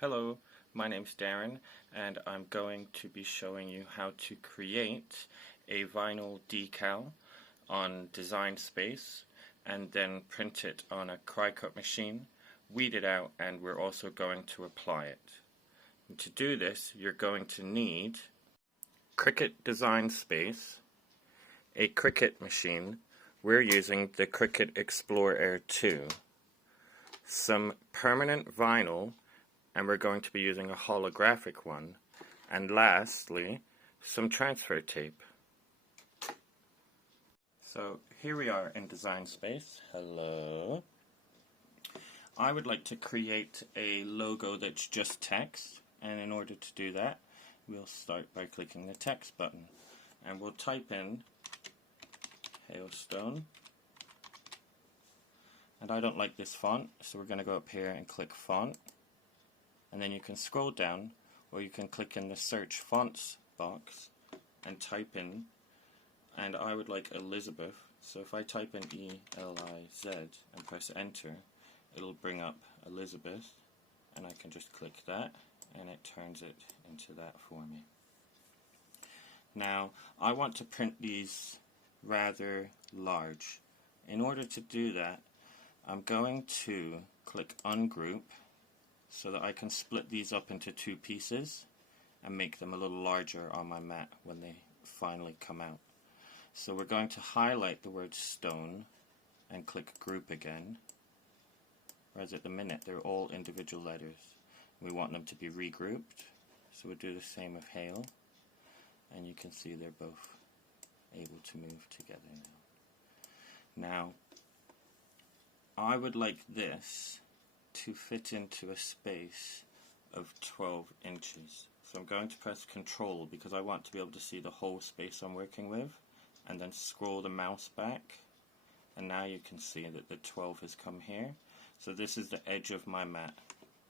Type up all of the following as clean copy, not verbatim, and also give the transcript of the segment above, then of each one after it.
Hello, my name's Darren and I'm going to be showing you how to create a vinyl decal on Design Space and then print it on a Cricut machine, weed it out, and we're also going to apply it. And to do this, you're going to need Cricut Design Space, a Cricut machine. We're using the Cricut Explore Air 2, some permanent vinyl, and we're going to be using a holographic one, and lastly some transfer tape. So here we are in Design Space. Hello. I would like to create a logo that's just text, and in order to do that we'll start by clicking the text button and we'll type in hailstone, and I don't like this font, so we're going to go up here and click font, and then you can scroll down or you can click in the search fonts box and type in, and I would like Elizabeth, so if I type in E-L-I-Z and press enter, it'll bring up Elizabeth, and I can just click that and it turns it into that for me. Now I want to print these rather large. In order to do that, I'm going to click ungroup so that I can split these up into two pieces and make them a little larger on my mat when they finally come out. So we're going to highlight the word stone and click group again, whereas at the minute they're all individual letters. We want them to be regrouped, so we'll do the same with hail, and you can see they're both able to move together now. Now I would like this to fit into a space of 12 inches. So I'm going to press Control because I want to be able to see the whole space I'm working with, and then scroll the mouse back, and now you can see that the 12 has come here. So this is the edge of my mat.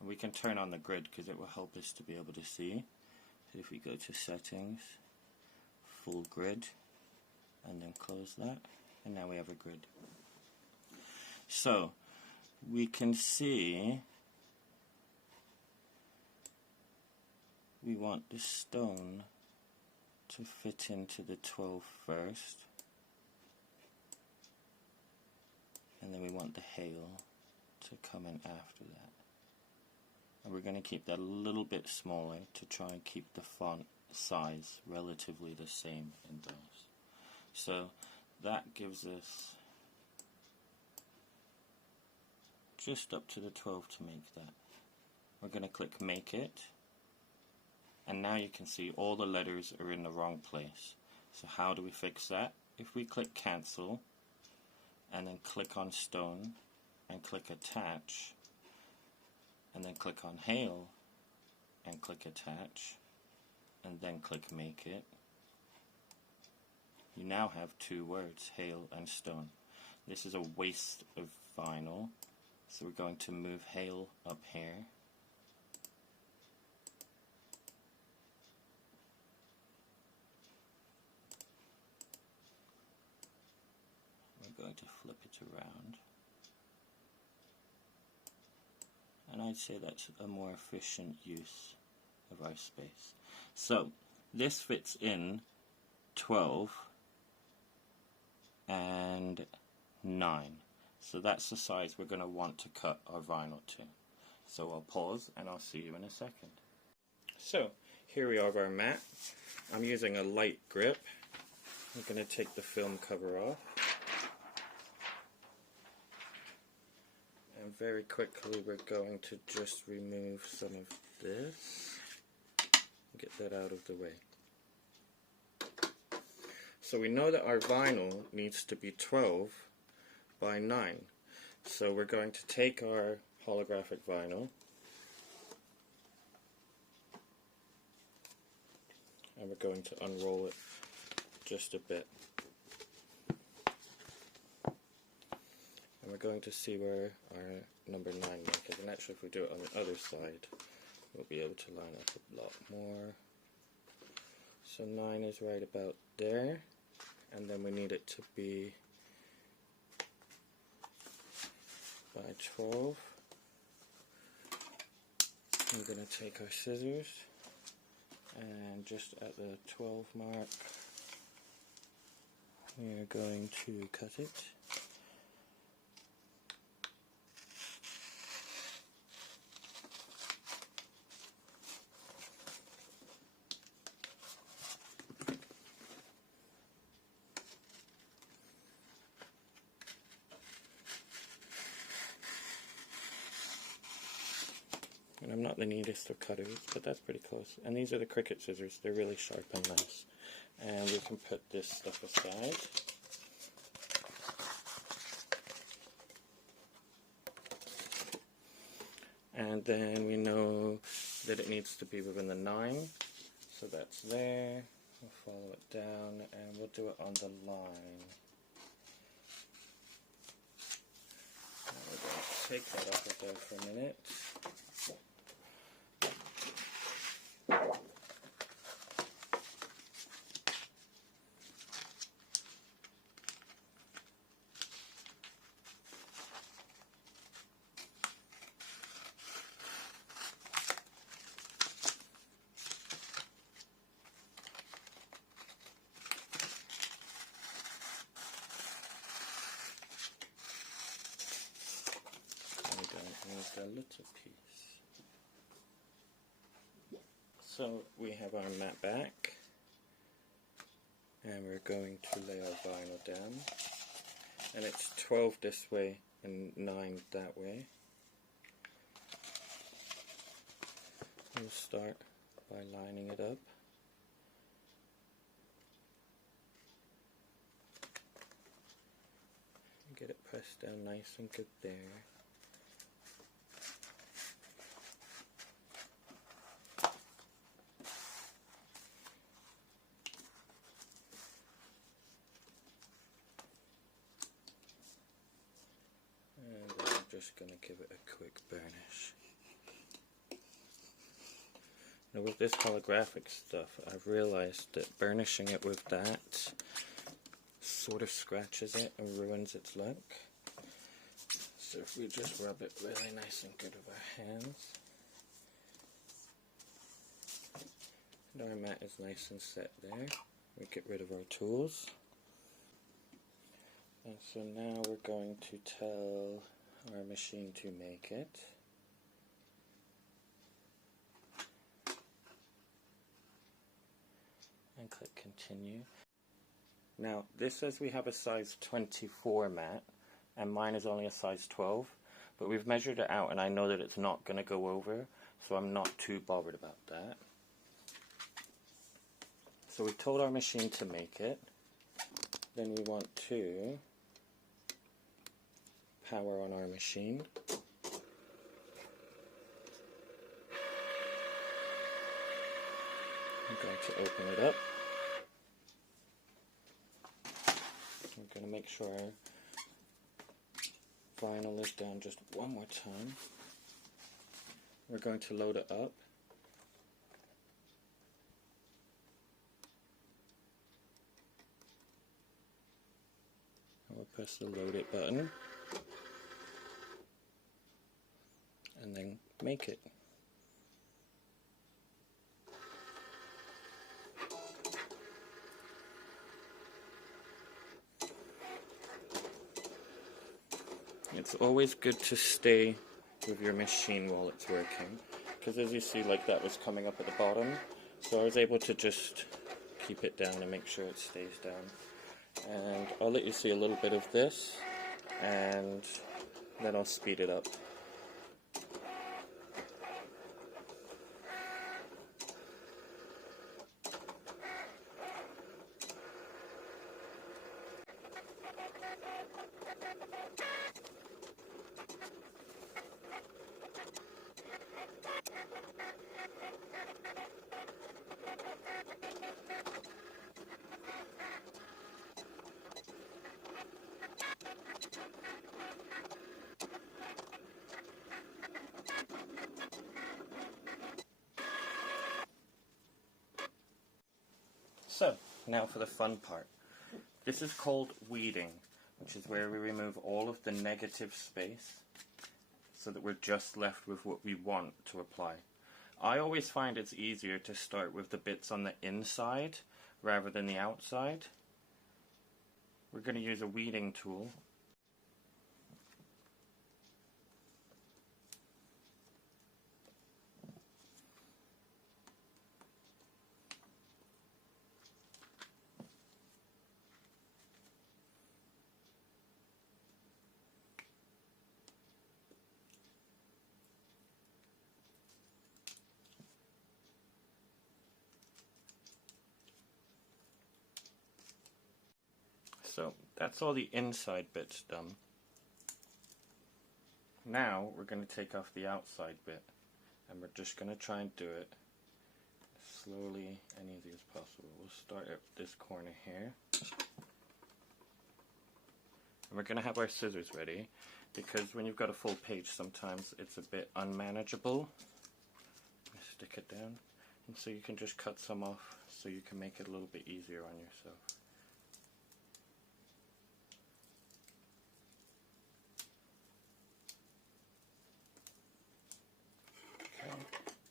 And we can turn on the grid because it will help us to be able to see. So if we go to settings, full grid, and then close that, and now we have a grid. So we can see we want the stone to fit into the 12 first, and then we want the hail to come in after that. And we're going to keep that a little bit smaller to try and keep the font size relatively the same in those. So that gives us just up to the 12 to make that. We're going to click Make It, and now you can see all the letters are in the wrong place. So how do we fix that? If we click Cancel and then click on Stone and click Attach, and then click on Hail and click Attach, and then click Make It, you now have two words, hail and stone. This is a waste of vinyl, so we're going to move hail up here, we're going to flip it around, and I'd say that's a more efficient use of our space. So this fits in 12 and 9. So that's the size we're going to want to cut our vinyl to. So I'll pause and I'll see you in a second. So here we have our mat. I'm using a light grip. I'm going to take the film cover off. And very quickly we're going to just remove some of this. Get that out of the way. So we know that our vinyl needs to be 12 by 9. So we're going to take our holographic vinyl and we're going to unroll it just a bit. And we're going to see where our number 9 mark is. And actually if we do it on the other side, we'll be able to line up a lot more. So 9 is right about there, and then we need it to be by 12. I'm going to take our scissors and just at the 12 mark we're going to cut it. And I'm not the neatest of cutters, but that's pretty close. And these are the Cricut scissors. They're really sharp and nice. And we can put this stuff aside. And then we know that it needs to be within the 9. So that's there. We'll follow it down and we'll do it on the line. Now we're going to take that off of there for a minute. A little piece. So we have our mat back and we're going to lay our vinyl down, and it's 12 this way and 9 that way. We'll start by lining it up. Get it pressed down nice and good there. Just going to give it a quick burnish. Now with this holographic stuff, I've realized that burnishing it with that sort of scratches it and ruins its look. So if we just rub it really nice and good with our hands, and our mat is nice and set there, we get rid of our tools. And so now we're going to tell our machine to make it. And click continue. Now this says we have a size 24 mat and mine is only a size 12, but we've measured it out and I know that it's not going to go over, so I'm not too bothered about that. So we've told our machine to make it. Then we want to power on our machine. I'm going to open it up. I'm going to make sure our vinyl is down just one more time. We're going to load it up. And we'll press the load it button. And then make it. It's always good to stay with your machine while it's working, because as you see, like, that was coming up at the bottom, so I was able to just keep it down and make sure it stays down. And I'll let you see a little bit of this and then I'll speed it up. So, now for the fun part. This is called weeding, which is where we remove all of the negative space so that we're just left with what we want to apply. I always find it's easier to start with the bits on the inside rather than the outside. We're going to use a weeding tool. So that's all the inside bits done. Now we're going to take off the outside bit, and we're just going to try and do it as slowly and easy as possible. We'll start at this corner here. And we're going to have our scissors ready, because when you've got a full page sometimes it's a bit unmanageable. Stick it down, and so you can just cut some off so you can make it a little bit easier on yourself.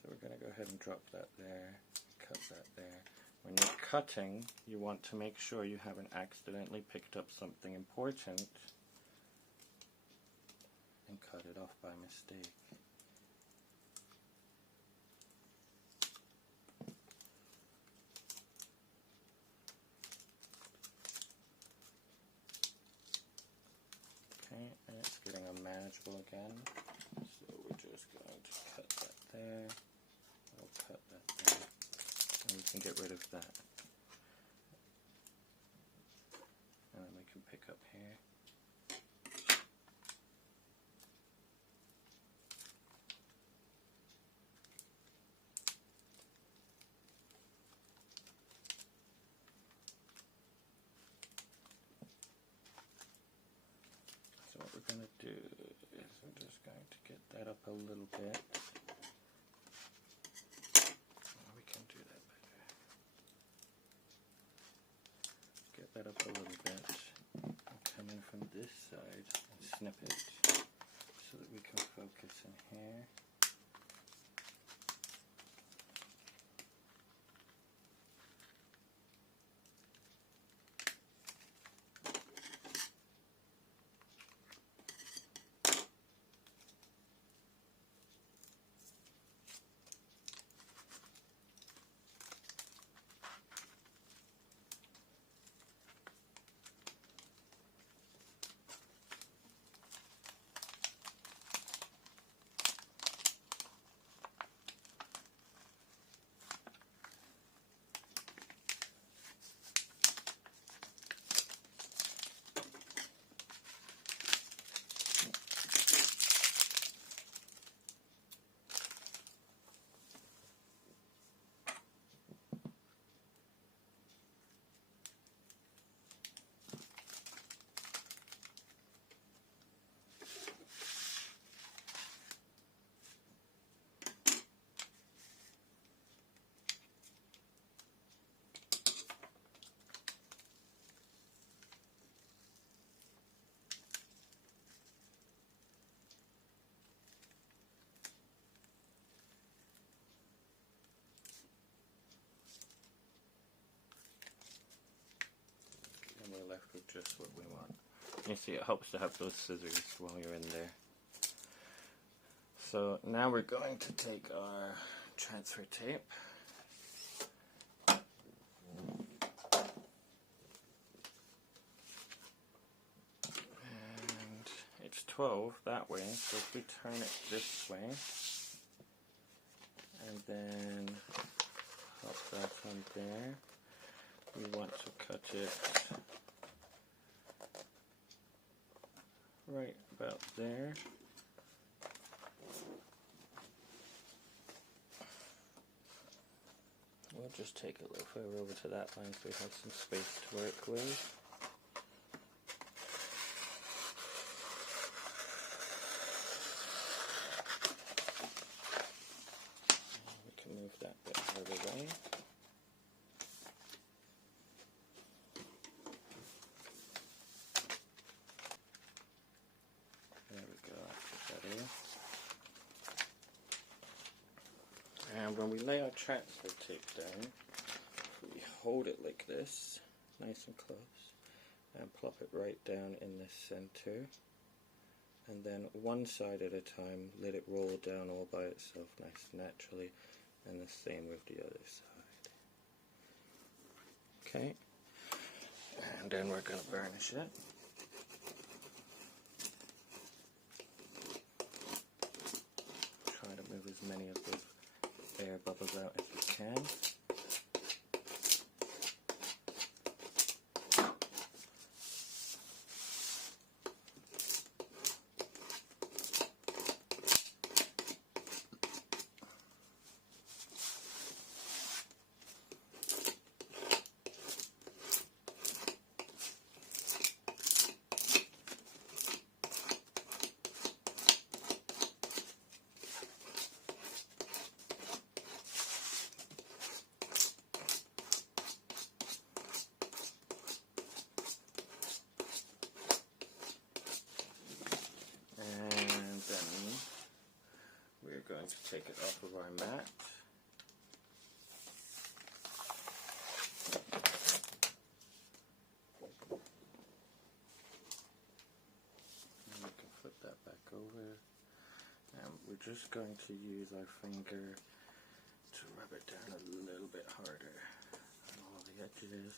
So we're going to go ahead and drop that there, cut that there. When you're cutting, you want to make sure you haven't accidentally picked up something important and cut it off by mistake. Okay, and it's getting unmanageable again. So we're just going to cut that there. We'll cut that there. And we can get rid of that. And then we can pick up here. So what we're going to do is I'm just going to get that up a little bit. We can do that better. Get that up a little bit. And come in from this side and snip it so that we can focus in here. We're left with just what we want. You see, it helps to have those scissors while you're in there. So now we're going to take our transfer tape. And it's 12 that way, so if we turn it this way, and then pop that on there, we want to cut it right about there. We'll just take a little further over to that line so we have some space to work with. We can move that bit out of the way. There we go, that's better. And when we lay our transfer tape down, we hold it like this, nice and close, and plop it right down in the center. And then one side at a time, let it roll down all by itself nice and naturally, and the same with the other side. Okay, and then we're going to burnish it. Try to move as many of those air bubbles out as you can. Going to take it off of our mat. And we can flip that back over. And we're just going to use our finger to rub it down a little bit harder on all the edges.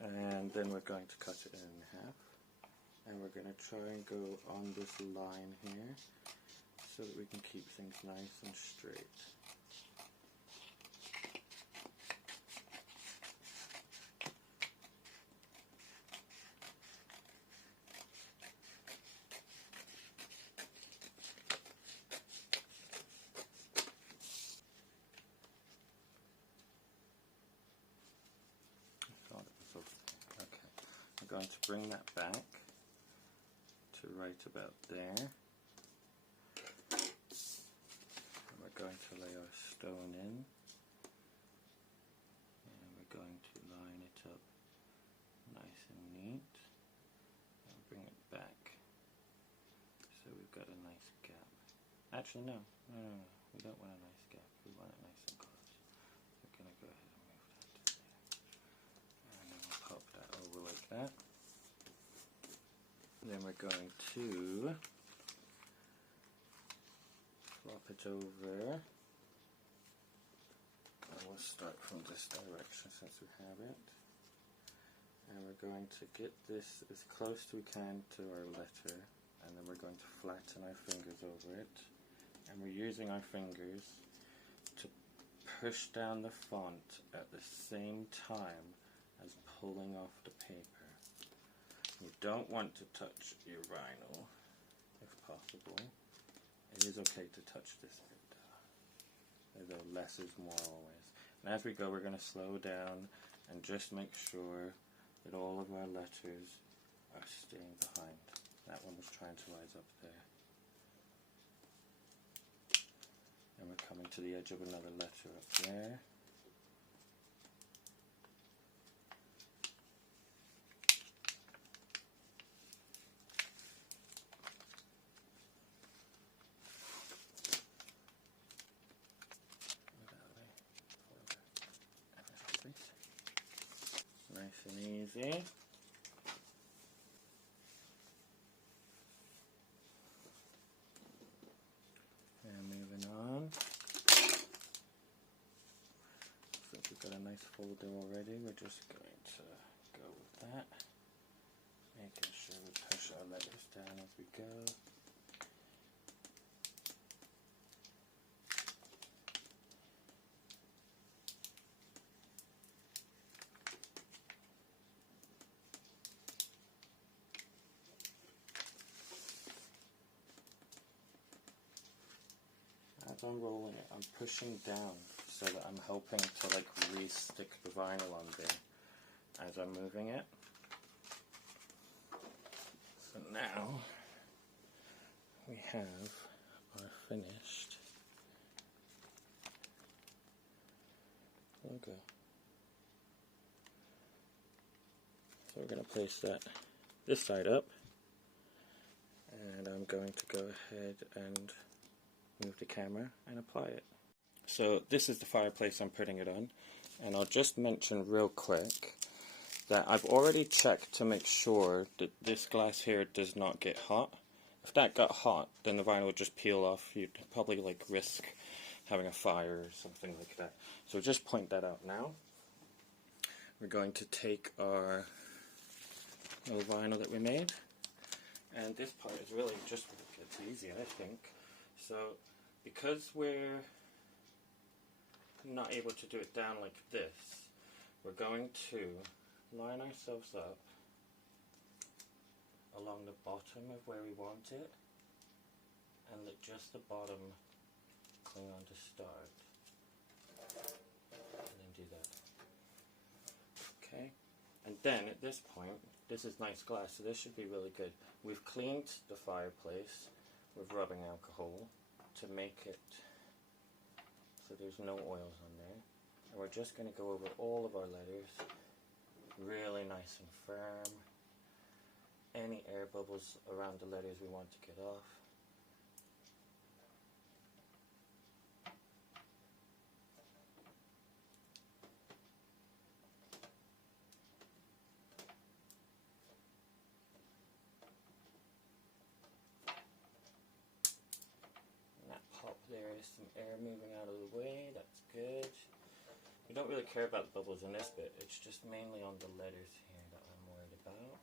And then we're going to cut it in half, and we're going to try and go on this line here so that we can keep things nice and straight. Going to bring that back to right about there, and we're going to lay our stone in, and we're going to line it up nice and neat and bring it back so we've got a nice gap. Actually no, we don't want a nice gap, we want it nice and close. We're going to go ahead and move that to there, and then we'll pop that over like that. Then we're going to flop it over, and we'll start from this direction since we have it, and we're going to get this as close as we can to our letter, and then we're going to flatten our fingers over it, and we're using our fingers to push down the font at the same time as pulling off the paper. You don't want to touch your vinyl, if possible. It is okay to touch this bit though less is more always. And as we go, we're going to slow down and just make sure that all of our letters are staying behind. That one was trying to rise up there. And we're coming to the edge of another letter up there. Nice and easy. And moving on. Since we've got a nice folder already, we're just going to go with that. Making sure we push our letters down as we go. As I'm rolling it, I'm pushing down so that I'm helping to like re-stick the vinyl on there as I'm moving it. And now we have our finished logo. So we're going to place that this side up, and I'm going to go ahead and move the camera and apply it. So this is the fireplace I'm putting it on, and I'll just mention real quick that I've already checked to make sure that this glass here does not get hot. If that got hot, then the vinyl would just peel off. You'd probably like risk having a fire or something like that. So just point that out now. We're going to take our little vinyl that we made, and this part is really just it's easy, I think. So because we're not able to do it down like this, we're going to line ourselves up along the bottom of where we want it, and let just the bottom cling on to start, and then do that. Okay, and then at this point, this is nice glass, so this should be really good. We've cleaned the fireplace with rubbing alcohol to make it so there's no oils on there, and we're just going to go over all of our letters really nice and firm. Any air bubbles around the letters we want to get off. And that pop there is some air moving out of the way, that's good. We don't really care about the bubbles in this bit, it's just mainly on the letters here that I'm worried about.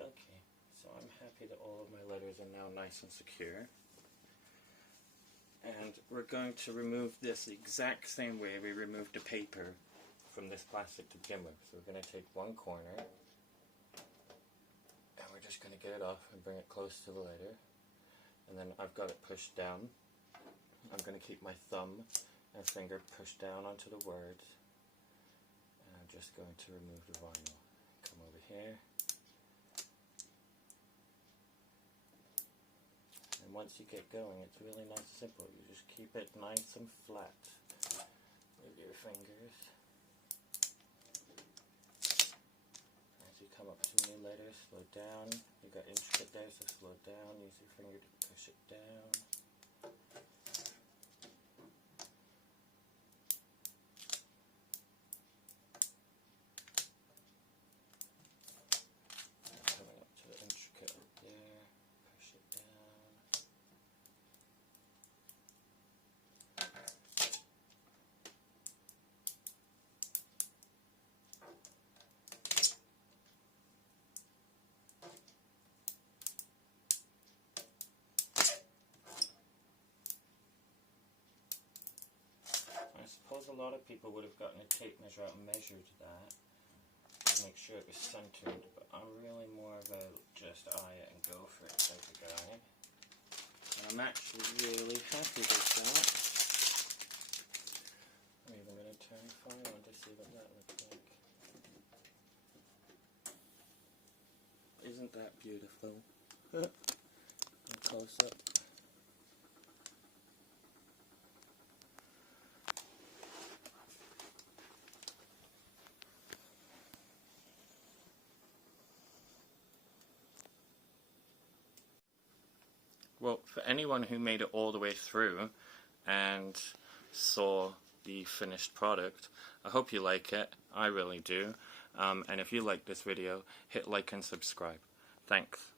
Okay, so I'm happy that all of my letters are now nice and secure. And we're going to remove this the exact same way we removed the paper from this plastic to begin with. So we're going to take one corner, and we're just going to get it off and bring it close to the letter. And then I've got it pushed down. I'm going to keep my thumb and finger pushed down onto the words. And I'm just going to remove the vinyl. Come over here. And once you get going, it's really nice and simple. You just keep it nice and flat with your fingers. As you come up to new letters, slow down. You've got intricate there, so slow down. Use your finger to push it down. And coming up to the intricate up there, push it down. I suppose a lot of people would have gotten a tape measure out and measured that to make sure it was centered, but I'm really more of a just eye it and go for it type of guy. And I'm actually really happy with that. I'm even going to turn the fire on to see what that looks like. Isn't that beautiful? Close up. Well, for anyone who made it all the way through and saw the finished product, I hope you like it. I really do. And if you like this video, hit like and subscribe. Thanks.